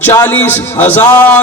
40,000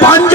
5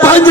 5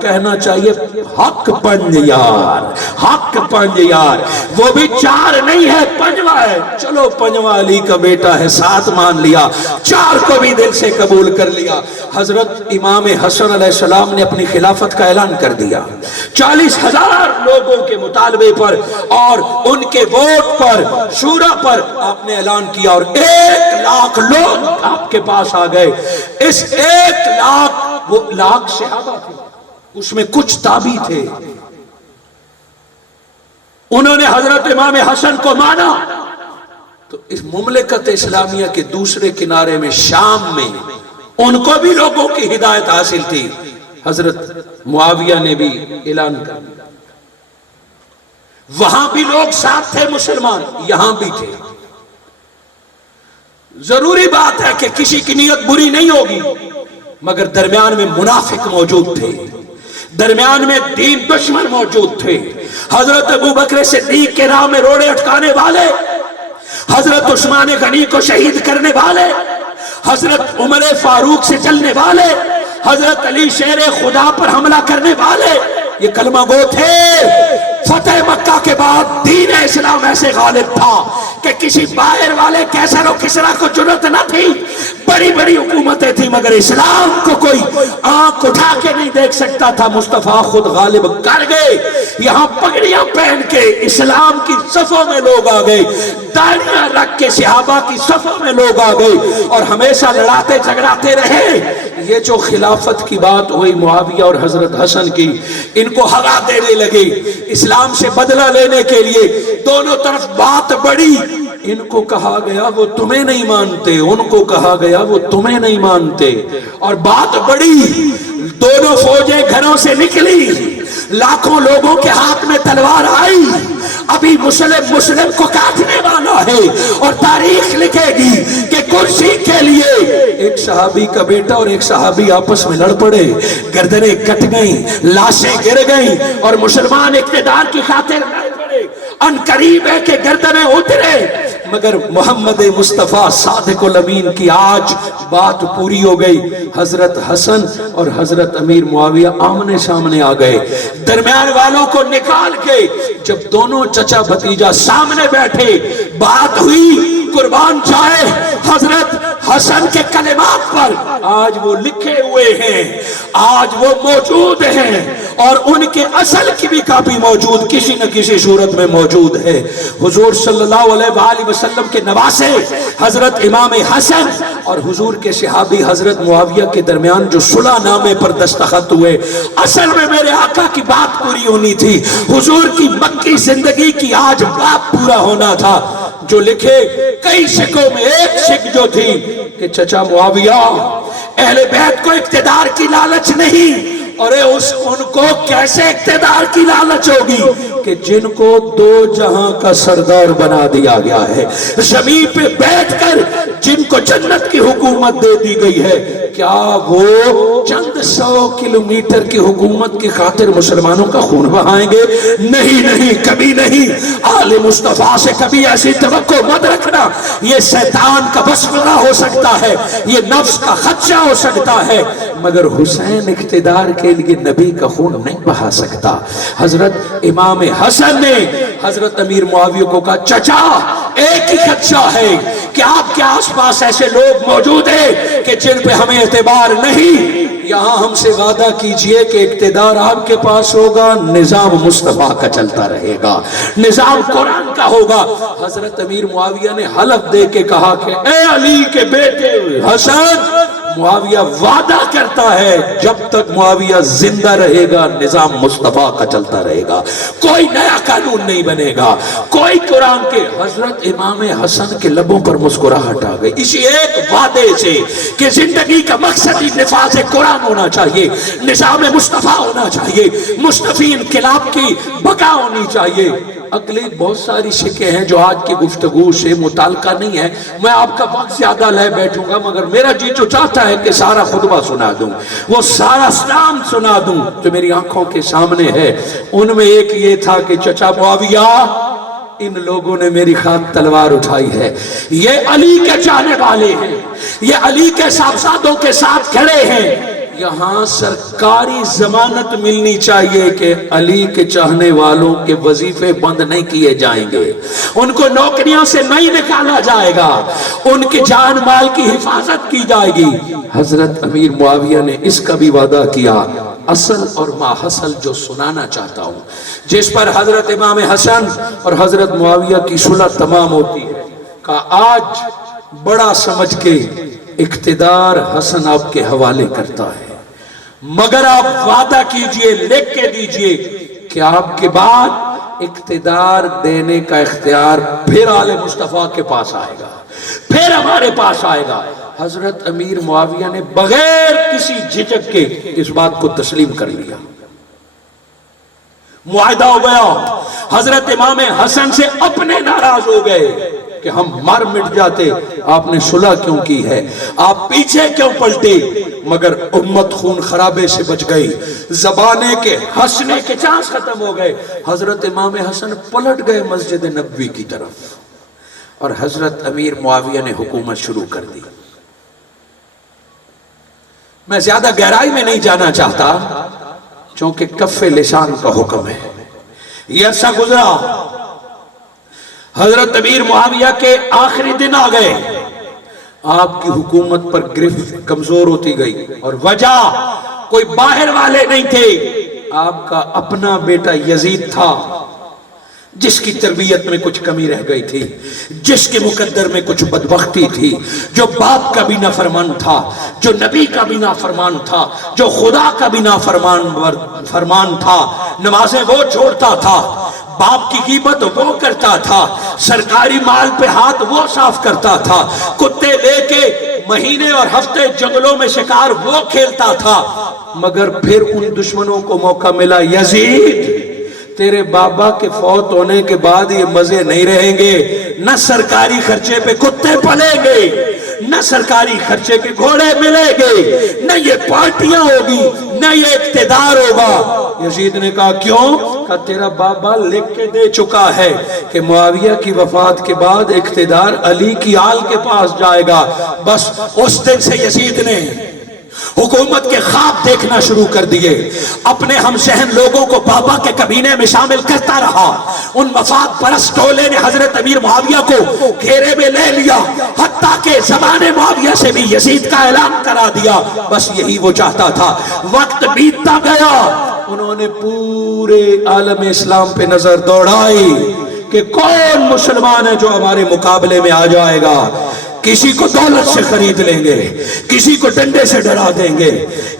کہنا چاہیے حق پنج یار، حق پنج یار، وہ بھی 4 نہیں ہے 5واں ہے، چلو 5واں علی کا بیٹا ہے 7 مان لیا، 4 کو بھی دل سے قبول کر لیا۔ حضرت امام حسن علیہ السلام نے اپنی خلافت کا اعلان کر دیا 40,000 لوگوں کے مطالبے پر اور ان کے ووٹ پر، شورا پر آپ نے اعلان کیا، اور 1 لاکھ لوگ آپ کے پاس آ گئے۔ اس 1 لاکھ، وہ لاکھ صحابہ تھے، اس میں کچھ تابعی تھے، انہوں نے حضرت امام حسن کو مانا۔ تو اس مملکت اسلامیہ کے دوسرے کنارے میں شام میں ان کو بھی لوگوں کی ہدایت حاصل تھی، حضرت معاویہ نے بھی اعلان کر دیا، وہاں بھی لوگ ساتھ تھے مسلمان، یہاں بھی تھے۔ ضروری بات ہے کہ کسی کی نیت بری نہیں ہوگی، مگر درمیان میں منافق موجود تھے، درمیان میں دین دشمن موجود تھے، حضرت ابوبکر صدیق کے راہ میں روڑے اٹکانے والے، حضرت عثمان غنی کو شہید کرنے والے، حضرت عمر فاروق سے چلنے والے، حضرت علی شیر خدا پر حملہ کرنے والے، یہ کلمہ گو تھے۔ فتح مکہ کے بعد دین اسلام ایسے غالب تھا کہ کسی باہر والے کیسر و کسرا کو جرأت نہ تھی، بڑی بڑی حکومتیں تھی، مگر اسلام کو کوئی آنکھ اٹھا کے نہیں دیکھ سکتا تھا۔ مصطفیٰ خود غالب کر گئے، یہاں پگڑیاں پہن کے اسلام کی صفوں میں لوگ آ گئے، داڑیاں رکھ کے صحابہ کی صفوں میں لوگ آ گئے، اور ہمیشہ لڑاتے جھگڑاتے رہے۔ یہ جو خلافت کی بات ہوئی معاویہ اور حضرت حسن کی، ان کو ہوا دینے لگے اسلام سے بدلہ لینے کے لیے، دونوں طرف بات بڑی، ان کو کہا گیا وہ تمہیں نہیں مانتے، ان کو کہا گیا وہ تمہیں نہیں مانتے، اور بات بڑی، دونوں فوجیں گھروں سے نکلی، لاکھوں لوگوں کے ہاتھ میں تلوار آئی، ابھی مسلم کو کاٹنے والا ہے، اور تاریخ لکھے گی کہ کرسی کے لیے ایک صحابی کا بیٹا اور ایک صحابی آپس میں لڑ پڑے، گردنیں کٹ گئیں، لاشیں گر گئیں، اور مسلمان اقتدار کی خاطر لڑ پڑے، ان قریب ہے کہ گردنیں اترے، مگر محمد مصطفیٰ صادق الامین کی آج بات پوری ہو گئی۔ حضرت حسن اور حضرت امیر معاویہ آمنے سامنے آ گئے، درمیان والوں کو نکال کے جب دونوں چچا بھتیجا سامنے بیٹھے، بات ہوئی، قربان جائے حضرت حسن کے کلمات پر آج وہ لکھے ہوئے ہیں، آج وہ موجود ہیں، اور ان کے اصل کی بھی کاپی موجود کسی نہ کسی صورت میں موجود ہے۔ حضور صلی اللہ علیہ وآلہ وسلم کے نواسے حضرت امام حسن اور حضور کے صحابی حضرت معاویہ کے درمیان جو صلح نامے پر دستخط ہوئے، اصل میں میرے آقا کی بات پوری ہونی تھی، حضور کی مکی زندگی کی آج بات پورا ہونا تھا، جو لکھے کئی شکوں میں ایک شک جو تھی کہ چچا معاویہ، اہل بیت کو اقتدار کی لالچ نہیں، اور ان کو کیسے اقتدار کی لالچ ہوگی کہ جن کو 2 جہاں کا سردار بنا دیا گیا ہے، زمین پہ بیٹھ کر جن کو جنت کی حکومت دے دی گئی ہے، کیا وہ چند 100 کلومیٹر کی حکومت کی خاطر مسلمانوں کا خون بہائیں گے؟ نہیں نہیں، کبھی نہیں۔ آل مصطفیٰ سے کبھی ایسی توقع مت رکھنا، یہ شیطان کا وسوسہ ہو سکتا ہے، یہ نفس کا خدشہ ہو سکتا ہے، مگر حسین اقتدار کے لیے نبی کا خون نہیں بہا سکتا۔ حضرت امام حسن نے حضرت امیر معاویہ کو کہا چچا ایک ہی خدشہ ہے کہ آپ کے آس پاس ایسے لوگ موجود ہیں کہ جن پہ ہمیں اعتبار نہیں، یہاں ہم سے وعدہ کیجئے کہ اقتدار آپ کے پاس ہوگا، نظام مصطفیٰ کا چلتا رہے گا، نظام قرآن کا ہوگا۔ حضرت امیر معاویہ نے حلف دے کے کہا کہ اے علی کے بیٹے حسن، معاویہ وعدہ کرتا ہے جب تک معاویہ زندہ رہے گا نظام مصطفیٰ کا چلتا رہے گا، کوئی نیا قانون نہیں بنے گا، کوئی قرآن کے۔ حضرت امام حسن کے لبوں پر مسکراہٹ آ گئی اسی ایک وعدے سے کہ زندگی کا مقصد ہی نفاذ قرآن ہونا چاہیے، نظام مصطفیٰ ہونا چاہیے، مصطفی انقلاب کی بقا ہونی چاہیے۔ اگلی بہت ساری شکیں ہیں جو آج کی گفتگو سے متعلقہ نہیں ہے، میں آپ کا وقت زیادہ لے بیٹھوں گا، مگر میرا جی جو چاہتا ہے کہ سارا خطبہ سنا دوں، وہ سارا اسلام سنا دوں جو میری آنکھوں کے سامنے ہے۔ ان میں ایک یہ تھا کہ چچا معاویہ، ان لوگوں نے میری خاطر تلوار اٹھائی ہے، یہ علی کے چاہنے والے ہیں، یہ علی کے صاحبزادوں کے ساتھ کھڑے ہیں، یہاں سرکاری ضمانت ملنی چاہیے کہ علی کے چاہنے والوں کے وظیفے بند نہیں کیے جائیں گے، ان کو نوکریوں سے نہیں نکالا جائے گا، ان کے جان مال کی حفاظت کی جائے گی۔ حضرت امیر معاویہ نے اس کا بھی وعدہ کیا۔ اصل اور ماحصل جو سنانا چاہتا ہوں، جس پر حضرت امام حسن اور حضرت معاویہ کی صلح تمام ہوتی ہے، کہ آج بڑا سمجھ کے اقتدار حسن آپ کے حوالے کرتا ہے، مگر آپ وعدہ کیجئے، لکھ کے دیجئے کہ آپ کے بعد اقتدار دینے کا اختیار پھر آل مصطفیٰ کے پاس آئے گا، پھر ہمارے پاس آئے گا۔ حضرت امیر معاویہ نے بغیر کسی جھجک کے اس بات کو تسلیم کر لیا۔ معاہدہ ہو گیا، حضرت امام حسن سے اپنے ناراض ہو گئے کہ ہم مر مٹ جاتے، آپ نے صلح کیوں کی ہے، آپ پیچھے کیوں پلٹے، مگر امت خون خرابے سے بچ گئی، زبانے کے ہنسنے کے چانس ختم ہو گئے۔ حضرت امام حسن پلٹ گئے مسجد نبوی کی طرف، اور حضرت امیر معاویہ نے حکومت شروع کر دی۔ میں زیادہ گہرائی میں نہیں جانا چاہتا، چونکہ کف لسان کا حکم ہے۔ یہ عرصہ گزرا، حضرت امیر معاویہ کے آخری دن آ گئے، آپ کی حکومت پر گرفت کمزور ہوتی گئی، اور وجہ کوئی باہر والے نہیں تھے، آپ کا اپنا بیٹا یزید تھا، جس کی تربیت میں کچھ کمی رہ گئی تھی، جس کے مقدر میں کچھ بدبختی تھی، جو باپ کا بھی نافرمان تھا، جو نبی کا بھی نافرمان تھا، جو خدا کا بھی نافرمان تھا، نمازیں وہ چھوڑتا تھا، باپ کی غیبت وہ کرتا تھا، سرکاری مال پہ ہاتھ وہ صاف کرتا تھا، کتے لے کے مہینے اور ہفتے جنگلوں میں شکار وہ کھیلتا تھا، مگر پھر ان دشمنوں کو موقع ملا، یزید تیرے بابا کے فوت ہونے کے بعد یہ مزے نہیں رہیں گے، نہ سرکاری خرچے پہ کتے پلیں گے، نہ سرکاری خرچے کے گھوڑے ملیں گے، نہ یہ پارٹیاں ہوگی، نہ یہ اقتدار ہوگا۔ یزید نے کہا کیوں؟ کہا تیرا بابا لکھ کے دے چکا ہے کہ معاویہ کی وفات کے بعد اقتدار علی کی آل کے پاس جائے گا۔ بس اس دن سے یزید نے حکومت کے خواب دیکھنا شروع کر دیے، اپنے ہم شہن لوگوں کو بابا کے کابینہ میں شامل کرتا رہا، ان مفاد پرست ٹولے نے حضرت امیر معاویہ کو گھیرے میں لے لیا، حتیٰ کہ زمانے معاویہ سے بھی یزید کا اعلان کرا دیا، بس یہی وہ چاہتا تھا۔ وقت بیتتا گیا، انہوں نے پورے عالم اسلام پہ نظر دوڑائی کہ کون مسلمان ہے جو ہمارے مقابلے میں آ جائے گا۔ کسی کو دولت سے خرید لیں گے، کسی کو ڈنڈے سے ڈرا دیں گے،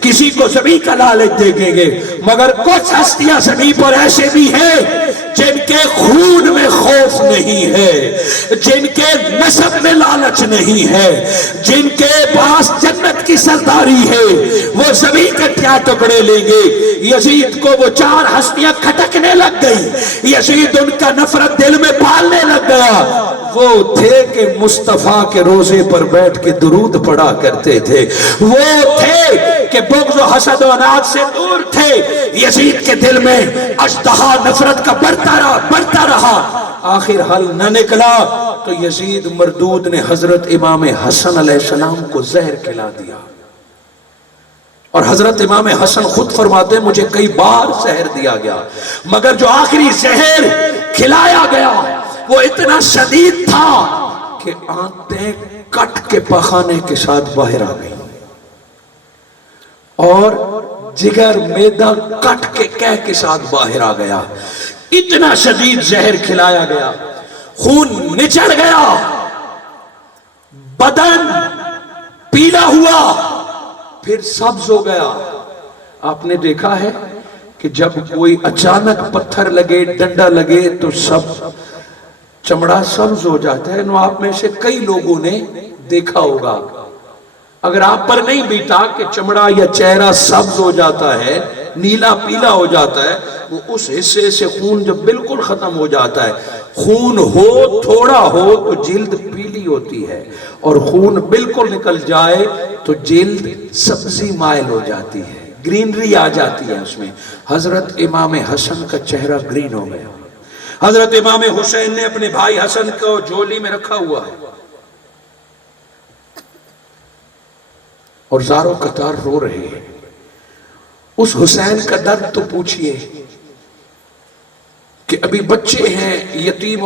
کسی کو زمین کا لالچ دیں گے، مگر کچھ ہستیاں زمین پر ایسے بھی ہیں جن کے خون میں خوف نہیں ہے، جن کے نسب میں لالچ نہیں ہے، جن کے پاس جنت کی سرداری ہے، وہ زمین کے کیا ٹکڑے لیں گے۔ یزید کو وہ چار ہستیاں کھٹکنے لگ گئی، یزید ان کا نفرت دل میں پالنے لگ گیا۔ وہ تھے کہ مصطفیٰ کے روزے پر بیٹھ کے درود پڑھا کرتے تھے، وہ تھے کہ بغض و حسد و عناد سے دور تھے۔ یزید کے دل میں اشتہا نفرت کا بڑھتا رہا، آخر حل نہ نکلا تو یزید مردود نے حضرت امام حسن علیہ السلام کو زہر کھلا دیا، اور حضرت امام حسن خود فرماتے ہیں مجھے کئی بار زہر دیا گیا، مگر جو آخری زہر کھلایا گیا وہ اتنا شدید تھا کہ آنتیں کٹ کے پخانے کے ساتھ باہر آ گئی، اور جگر میدہ کٹ کے کہہ کے ساتھ باہر آ گیا۔ اتنا شدید زہر کھلایا گیا، خون نچڑ گیا، بدن پیلا ہوا، پھر سبز ہو گیا۔ آپ نے دیکھا ہے کہ جب کوئی اچانک پتھر لگے، ڈنڈا لگے تو سب چمڑا سبز ہو جاتا ہے، نو آپ میں سے کئی لوگوں نے دیکھا ہوگا۔ اگر آپ پر نہیں بیتا کہ چمڑا یا چہرہ سبز ہو جاتا ہے، نیلا پیلا ہو جاتا ہے، وہ اس حصے سے خون جب بالکل ختم ہو جاتا ہے، خون ہو تھوڑا ہو تو جلد پیلی ہوتی ہے، اور خون بالکل نکل جائے تو جلد سبزی مائل ہو جاتی ہے، گرینری آ جاتی ہے اس میں۔ حضرت امام حسن کا چہرہ گرین ہو گیا۔ حضرت امام حسین نے اپنے بھائی حسن کو جھولی میں رکھا ہوا ہے، اور زاروں قطار رو رہے ہیں۔ اس حسین کا درد تو پوچھئے کہ ابھی بچے ہیں، یتیم